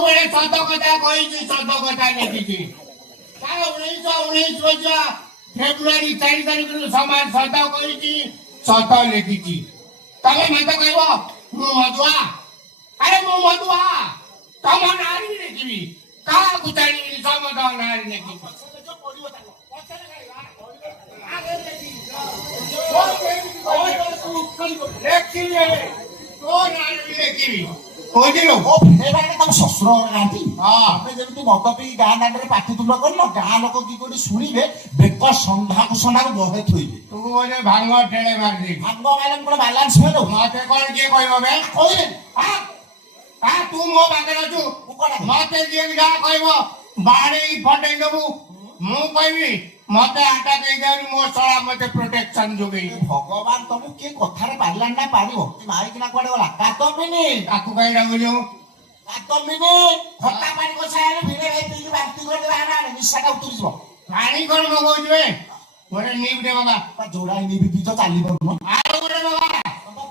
ସତ କଥା କହିଛି, ସତ କଥା ଲେଖିଛି। ତାର 1919 ମସିହା ଫେବୃଆରୀ 4 ତାରିଖରୁ ସମାଜ ସତ କହିଛି, ସତ ଲେଖିଛି। ତମେ ମତେ କହିବ ମୁଁ ମଧୁଆ, ଆରେ ମୁଁ ମଧୁଆ ତମ ନାଁରେ ଲେଖିବି, କାହାକୁ ଛାଡ଼ିବି ସମସ୍ତ ନାଁରେ ଲେଖିବି। ଶ୍ୱଶୁର ଗାଁଠି ଆମେ ଯେମିତି ମଦ ପିଇ ଗାଁ ଦାଣ୍ଡରେ ପାଟିତୁଣ୍ଡ କରିଲ, ଗାଁ ଲୋକ କି କୋଉଠି ଶୁଣିବେ ବେକ ସନ୍ଧାକୁ ସନ୍ଧାକୁ ବହେ ଥୋଇବେ। ତୁ ଗୋଟେ ଭାଙ୍ଗ ଟେଳେ ମାରିଦେବି। ଭାଙ୍ଗ ମାଇଲେ ଗୋଟେ ବାଲାନ୍ସ ଫେଲ। ମତେ କଣ କିଏ କହିବ ବେ? କହିଲେ ତୁ ମୋ ପାଖରେ ଅଛୁ, ମତେ ଯିଏ ଯାହା କହିବ ବାଡେଇ ଫଟେଇ ଦବୁ। ମୁଁ କହିବି ମତେ ଆଟାକ ହେଇଯାଉନି, ମୋ ଶଳା ମତେ ପ୍ରୋଟେକ୍ସନ ଯୋଗେଇ। ଭଗବାନ ତମକୁ କିଏ କଥାରେ ପାରିଲାନି ନା ପାରିବ? ମାଇକିନା କୁଆଡେ ଗଲା? କାତମିନି ତାକୁ କାହିଁ ଡାକୁଛୁ? କାତମିନି ଖଟା ପାଣି କଷାରେ ଭିଡେ ଭାଇ ପିଇକି ବାନ୍ତି କରିଦେବା ନା ନିଶାଟା ଉତୁରିଯିବ। ପାଣି କଣ ମଗଉଛୁ ବେ? ଗୋଟେ ନିପଟେ ମଗା। ଯୋଡା ନିପି ପିଇଛ ଚାଲି ପାରୁନ। ଆଉ ଗୋଟେ ମଗା।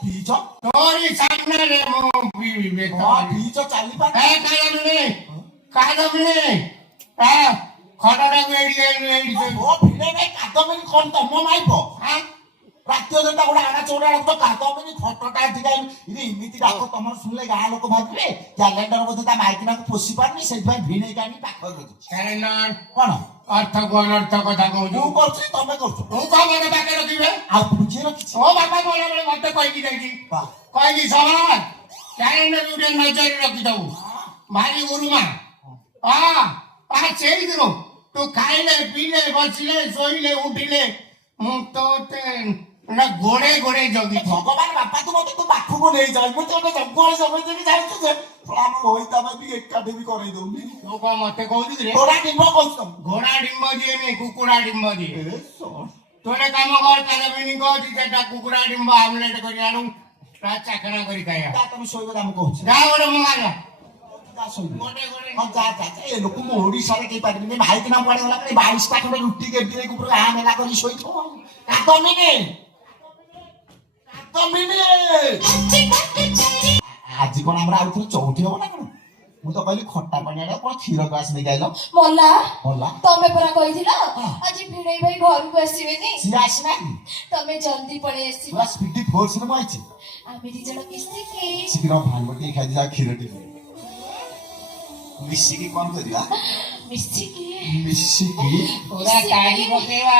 ପିଇଛ ତୋରି ସାମ୍ନାରେ ମୁଁ ପିଇବି ବେ। ପିଇଛ ଚାଲି ପାରୁନ। କାଦମିନି ଖଟାଟାକୁ ଏଇଠି ଭିଡେ ଭାଇ କାତମିନି କଣ ତମ ମାଇପ? ରାତି ଅଧଟା ଗୋଟେ ଆଣା ଚଉଡ଼ା ତ କାଦମିନି ଖଟଟା ଏଠିକା ଏମିତି ଡାକ ତମର ଶୁଣିଲେ ଗାଁ ଲୋକ ଭାବିବେ କ୍ୟାଲେଣ୍ଡର ବୋଧେ ତା ମାଇକିନାକୁ ପୋଷି ପାରୁନି, ସେଇଥିପାଇଁ ଭିଣେଇକି ଆଣି ପାଖରେ ରଖୁଛି। କଣ ଅର୍ଥକୁ ଅନର୍ଥ କଥା କହୁଛୁ? ମୁଁ କରୁଛି ତମେ କରୁଛ। ମୁଁ କଣ ମତେ ପାଖରେ ରଖିବେ? ଆଉ କିଏ ରଖିଛି? ମୋ ବାପା ମଲା ବେଳେ ମତେ କହିକି ଯାଇଛି, କହିକି ସମାଜ କ୍ୟାଲେଣ୍ଡର ଗୋଟେ ନଜର ରଖିଦବୁ, ଭାରି ଗୁରୁମା। ସେଇଦିନ ତୁ ଖାଇଲେ ପିଇଲେ ବସିଲେ ଶୋଇଲେ ଉଠିଲେ ମୁଁ ତ ଗୋଡେ ଗୋଡେ ଜଗି। ଭଗବାନ ବାପା ତୁ ମତେ ତୁ ପାଖକୁ ନେଇଯାଏ, ମୁଁ ତ ଗୋଟେ ଜଙ୍ଗଲ ସମୟ ଜାଣିଛୁ ଯେ ଆମ ହୋଇତା ବି ଏକାଠି ବି କରେଇ ଦଉନି। ତୁ କଣ ମତେ କହୁଛୁ ରେ? ଘୋଡା ଡିମ୍ବ କହୁଛୁ? ଘୋଡା ଡିମ୍ବ ଦିଏନି, କୁକୁଡା ଡିମ୍ବ ଦିଏ। ତୁ ଗୋଟେ କାମ କର, କାଦମିନି କହୁଛି ସେଟା କୁକୁଡା ଡିମ୍ବ ଆମଲେଟ କରି ଆଣୁ, ଚାକଣା କରି ଖାଇବା। ତମେ ଶୋଇବ ମୁଁ କହୁଛି ଯା ଗୋଟେ ମଙ୍ଗା ଲୋକଙ୍କୁ ଓଡିଶାରେ କେହି ପାରିବିନି। ଭାଇକିନା କୁଆଡେ ଗଲା 22ଟା ଖଣ୍ଡେ ରୁଟି କେମିତି ଉପରେ ଆଁ ମେଲା କରି ଶୋଇଥିବ। ଆଜି କଣ ଆମର ଆଉ ଥରେ ଚଉଠି ହବ ନା କଣ? ମୁଁ ତ କହିଲି ଖଟା ପାଣି ଆଡେ କଣ କ୍ଷୀର ଗ୍ଲାସ ନେଇକି ଆଇଲ। ମଲା ମଲା ତମେ ପରା କହିଥିଲ ଆଜି ଭିଣେଇ ଭାଇ ଘରକୁ ଆସିବେନି। ସିଏ ଆସିନାହାନ୍ତି, ତମେ ଜଲ୍ଦି ପଳେଇ ଆସିବ। ସ୍ପିଡି ଫୋର୍ସରେ ମୁଁ ଆଇଛି। ଆମେ ଦି ଜଣ ମିଶିକି ଶୀଘ୍ର ଭାଙ୍ଗ ଟିକେ ଖାଇଦିଅ, କ୍ଷୀର ଟିକେ ମିଶିକି କଣ କରିବା? ମିଶିକି ପୁରା ଟାଣି ପକେଇବା।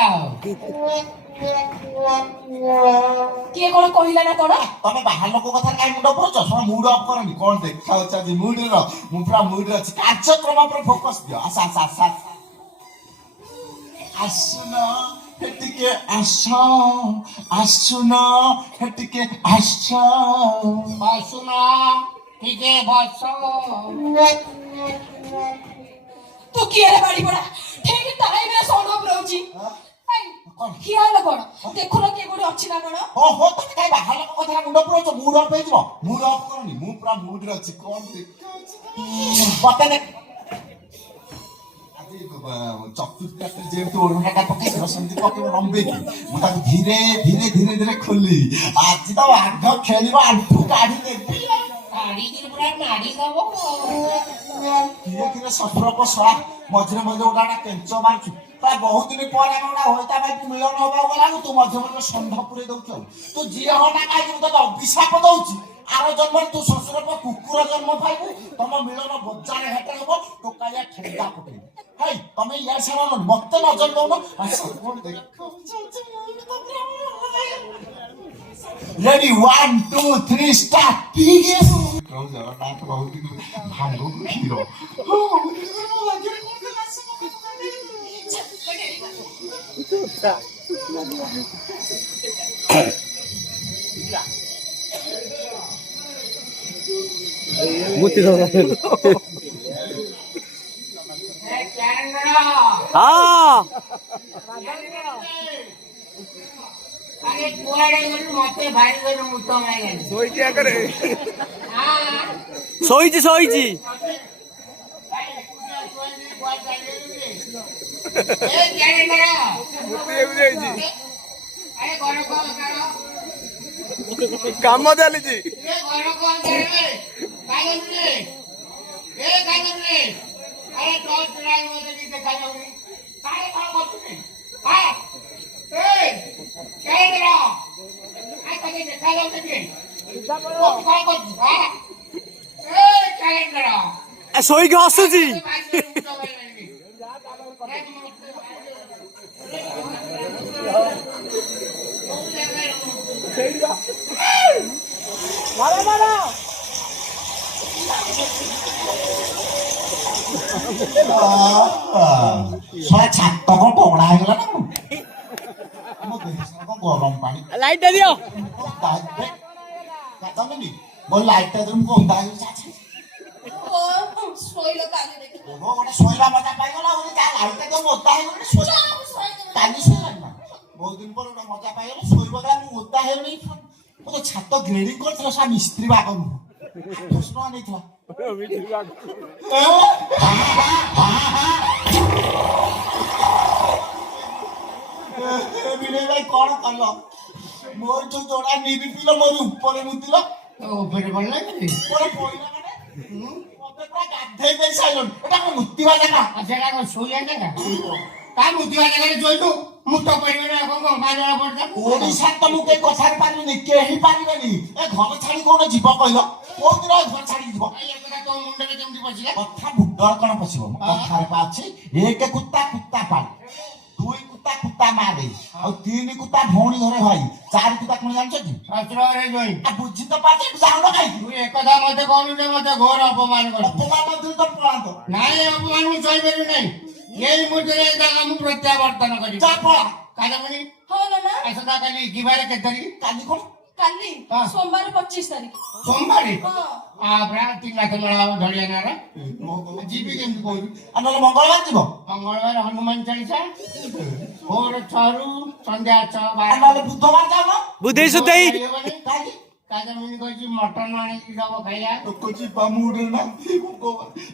କିଏ କଣ କହିଲା ନା କଣ? ତମେ ବାହାର ଲୋକ କଥାରେ କାଇଁ ମୁଣ୍ଡ ପୁରଉଛ? ମୁଡ ଅଫ୍ କରନି। କଣ ଦେଖା ହଉଛି ଆଜି ମୁଡର? ମୁଁ ପୁରା ମୁଡରେ ଅଛି। କାର୍ଯ୍ୟକ୍ରମ ଉପରେ ଫୋକସ ଦିଅ। ଆସୁନ ଟିକେ ଆସ, ଆସୁନ ଟିକେ ଆସ, ଆସୁନ ଟିକେ ବସ। ତୁ କିଏ ବାଡି ପଡା ଠିକ ଟାଇମରେ ସଣ୍ଡ ରହୁଛି। ଖିଆଲ କଣ ଦେଖୁନ କିଏ ଗୋଟେ ଅଛି ନା କଣ? ଓହୋ ତମେ କାଇଁ ବାହାର ଲୋକ କଥାରେ ମୁଣ୍ଡ ପୁରଉଛ? ମୁଡ ଅଫ୍ ହେଇଯିବ। ମୁଡ ଅଫ୍ କରନି, ମୁଁ ପୁରା ମୁଡରେ ଅଛି। କଣ ଚତୁର୍ଥ ଯେମିତି ଓଢଣାଟା ପକେଇଥିଲ ସେମିତି ପକେଇବ ରମ୍ବେଇକି। ମୁଁ ତାକୁ ଧୀରେ ଧୀରେ ଧୀରେ ଧୀରେ ଖୋଲି ଆଜି ତ ଆଗ ଖେଳିବ, ଆଣ୍ଠୁ କାଢି ଦେବି। ଧୀରେ ଧୀରେ ଶଶୁରଙ୍କ ଶଳା ମଝିରେ ମଝିରେ ଗୋଟା କେଞ୍ଚ ମାରୁଛୁ। ପ୍ରାୟ ବହୁତ ଦିନ ପରେ ଆମେ ଗୋଟା ହୋଇତା ଭାଇ ମିଳନ ହବାକୁ ଗଲାକୁ ତୁ ମଝିରେ ମଝିରେ ଷଣ୍ଢ ପୁରେଇ ଦଉଛୁ। ତୁ ଝିଅ ହଣା କାହିଁକି ମୁଁ ତତେ ଅଭିଶାପ ଦଉଛି। ଆର ଜନ୍ମରେ ତୁ ଶ୍ୱଶୁର କୁକୁର ଜନ୍ମ ପାଇବୁ। ତମ ମିଳନ ବଜାର ଘାଟ ହବ, ଟୋକାଳିଆ ଠେଙ୍ଗା ପକେଇବୁ। ହେଇ ତମେ ଇଆଡେ ସାରା ମତେ ନଜର ଦଉନ। Ready 1 2 3 start. ଜଗନ୍ନାଥ ବହୁତ ଭାଙ୍ଗକୁ କ୍ଷୀର ମୁତି ହଁ ଶୋଇଛି ଶୋଇଛି। କାମ ଚାଲିଛି। କଣ କରୁଛୁ ଏ କ୍ୟାଲେଣ୍ଡର ଶୋଇକି ହସୁଛି। ଶଳା ଛାତ କଣ ପଗଡା ହେଇଗଲା ନା କଣ? ଆମ ଦେହ ସାରା କଣ ଗରମ ପାଣି ଲାଇଟ୍ ଟା ଦିଅ। ଗାଧଉନି ମୋ ଲାଇଟ୍ ଟା ଦେବୁ ଓଦା ହେଇଯାଉଛି। ଶୋଇଲ କାଲି ଦେଖି ଗୋଟେ ଶୋଇବା ମଜା ପାଇଗଲା ବୋଲି ତା ଲାଇଟ୍ ଟା ଦେବୁ ଓଦା ହେଇଗଲା ଶୋଇ କାଲି ଶୋଇଲାନି ନା ବହୁତ ଦିନ ପରେ ଗୋଟେ ମଜା ପାଇଗଲା ଶୋଇବ ଗଲା ମୁଁ ଓଦା ହେଇଗଲି। ମୁଁ ତ ଛାତ ଗ୍ରେଡିଂ କରିଥିଲା ସା ମିସ୍ତ୍ରୀ ବାଗ ନୁହଁ ଦୋଷ ନେଇଥିଲା। ଭାଇ କଣ କଲ ମୋର ଯୋଉ ଯୋଡା ନିବି ପିଲ ମୋର ଉପରେ ମୁତିଲ ଉପରେ ପଡିଲା କି ଉପରେ ପଇଲା ମାନେ ମତେ ପୁରା ଗାଧେଇ ଦେଇ ସାଇଲଣି ଏଟା କଣ ମୁତିବା ଜାଗା ସେଟା କଣ ଶୋଇଲା ଜାଗା ତା ମୁତିବା ଜାଗାରେ ଶୋଇଲୁ ମୁତ ପଡିବ ନା କଣ ବାଜଣା ପଡିଲା ଓଡିଶା ତ ମୁଁ କେହି କଥାରେ ପାରିବିନି କେହି ପାରିବେନି ଏ ଘର ଛାଡି କଣ ଯିବ କହିଲ କୋଉ ଦିନ ଘର ଛାଡିକି ଯିବ ତୋ ମୁଣ୍ଡରେ କେମିତି ପଶିଲା କଥା ମୁଣ୍ଡରେ କଣ ପଶିବ କଥାରେ ପା ଅଛି ଏକ କୁତା କୁତା ପାଳି ଦୁଇ କୁତା କୁତା ମାରେ ଆଉ ତିନି କୁତା ଭଉଣୀ ଘରେ ଭାଇ ଚାରି କୁତା କଣ ଜାଣିଛ କି ଶସ୍ତ୍ରରେ ଜଇଁ ବୁଝି ତ ପାରୁଛ ଜାଣ କାହିଁକି ତୁ ଏକଥା ମତେ କହୁନୁ ଯେ ମତେ ଘୋର ଅପମାନ କର ଅପମାନ ମଧ୍ୟ ତ ପଳାନ୍ତ ନାଇଁ ଅପମାନ ମୁଁ ସହିପାରିବି ନାହିଁ ଏଇ ମୁହୂର୍ତ୍ତରେ ଏ ଜାଗା ମୁଁ ପ୍ରତ୍ୟାବର୍ତ୍ତନ କରିବି ଯା ପଳା କାଦମଣି ହଁ ନା ଆସନ୍ତା କାଲି ଯିବାରେ କେତେ ତାରିଖ କାଲି କଣ କାଲି ହଁ। ସୋମବାର 25 ତାରିଖ ସୋମବାର ହଁ ତିନି ଲାଖ ମେଳା ଢଳିଆ ନାର ଯିବି କେମିତି କହୁଛୁ ଆଉ ନହେଲେ ମଙ୍ଗଳବାର ଯିବ ମଙ୍ଗଳବାର ହନୁମାନ ଚାଳିଶା ଭୋର 6ରୁ ସନ୍ଧ୍ୟା 6 ଆଉ 12 ନହେଲେ ବୁଧବାର ଯାଉନ ବୁଧେଇ ସୁଧେଇ କାଲି କାଦମଣି କହିଛି ମଟନ ଆଣିକି ଦବ ଖାଇବା ଲୋକ ଯିବା ମୁଡରେ ନା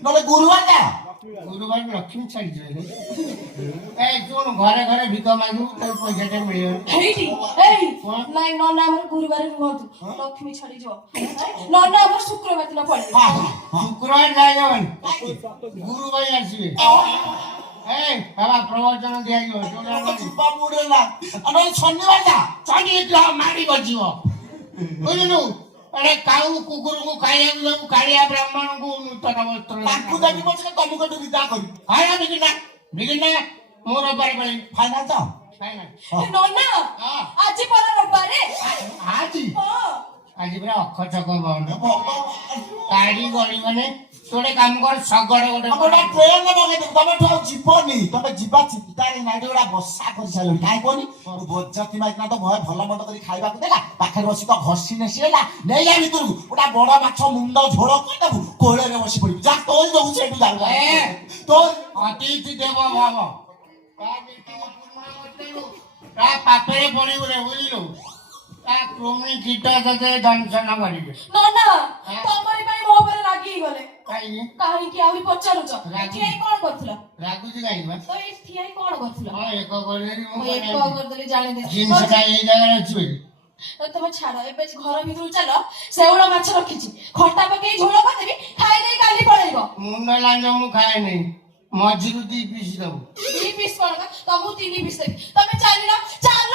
ନହେଲେ ଗୁରୁବାର ଯା ଗୁରୁବାର ଲକ୍ଷ୍ମୀ ଛାଡିଯିବେ ଏ ଶୁଣୁ ଘରେ ଘରେ ଭିକ ମାଗିବୁ ତୋ ପଇସା ଟା ମିଳିବ ହେଇଟି ଏଇ ନାଇଁ ନନା ଆମର ଗୁରୁବାର ରୁହନ୍ତୁ ଲକ୍ଷ୍ମୀ ଛାଡିଯିବ ନନା ଆମର ଶୁକ୍ରବାର ଦିନ ପଳେଇବେ ଶୁକ୍ରବାର ଯାଇହବନି ଗୁରୁବାର ଆସିବେ ଏ ବାବା ପ୍ରବଚନ ଦିଆଯିବ ଲୋକ ଯିବା ମୁଡରେ ନା ଆଉ ନହେଲେ ଶନିବାର ଯା ଶନି ମାରି ବସିବ ବୁଝିଲୁ ଏଡେ କାଉ କୁକୁରକୁ ଖାଇବାକୁ ଦବୁ କାଳିଆ ବ୍ରାହ୍ମଣଙ୍କୁ ନୂତନ ବସ୍ତ୍ର ତାଙ୍କୁ ଯାଇକି ପଛରେ ତମକୁ ଏଠୁ ବିଦା କରିବି ଖାଇବା ବିକିନା ମୁଁ ରବିବାର ପଳେଇବି ଫାଇନାଲ ଯାଅ ଖାଇନା ନନା ହଁ। ଆଜି ପରା ରବିବାରେ ଆଜି ହଁ ଆଜି ପୁରା ଅଖଚକ ବନ୍ଦ ଭଗବାନ ଗାଡି ଗଳିବନି ତୁ ଗୋଟେ କାମ କର ଶଗଡ଼ ଗୋଟେ ଗୋଟେ ଟ୍ରେନ ମଗେଇଦେବୁ ତମେ ଏଠୁ ଆଉ ଯିବନି ତମେ ଯିବା ଚିନ୍ତାରେ ନାଇଁ ଗୁଡା ବସା କରିସାରିଲଣି କାହିଁ କୁହନି ବଜାତି ମାଇକିନା ତ ଭୟ ଭଲ ମନ୍ଦ କରି ଖାଇବାକୁ ଦେଲା ପାଖରେ ବସି ତ ଘଷି ନେସି ହେଲା ନେଇଯା ଭିତରକୁ ଗୋଟେ ବଡ ମାଛ ମୁଣ୍ଡ ଝୋଳ କରିଦେବୁ କୋଳରେ ବସି ପଡିବୁ ଯାହା ତୋରି ଦବୁ ସେଇଠୁ ଯାଉ ତୋ ଅତିଥି ଦେବ ଭାବ ତା ନୀତିକୁ ପୂର୍ଣ୍ଣ କରିଦେଲୁ ତା ପାପରେ ପଡିବୁ ରେ ବୁଝିଲୁ ତା କୃମି କୀଟ ତତେ ଦଂଶନ କରିବେ ନନା ତମରି ପାଇଁ ମୋ ଉପରେ ରାଗି ଗଲେ କାହିଁକି କାହିଁକି ଆହୁରି ପଚାରୁଛ ରାଗି। ଠିଆ ହେଇ କଣ କରୁଥିଲ ରାଗୁଛି କାହିଁକି ବା ତ ଏଇ ଠିଆ ହେଇ କଣ କରୁଥିଲ ହଁ ଏକ କରିଦେଲି ମୁଁ ମୁଁ ଏକ କରିଦେଲି ଜାଣିଦେ ଜିନିଷଟା ଏଇ ଜାଗାରେ ଅଛି ବୋଲି ତମେ ଛାଡ ଏବେ ଘର ଭିତରକୁ ଚାଲ ଶେଉଳ ମାଛ ରଖିଛି ଖଟା ପକେଇ ଝୋଳ କରିଦେବି ଖାଇଦେଇ କାଲି ପଳେଇବ ମୁଣ୍ଡ ଲାଞ୍ଜ ମୁଁ ଖାଏ ନାହିଁ ମଝିରୁ 2 ପିସ୍ ଦବୁ 2 ପିସ୍ କଣ ତମକୁ 3 ପିସ୍ ଦେବି ତମେ ଚାଲିଲ ଚାଲ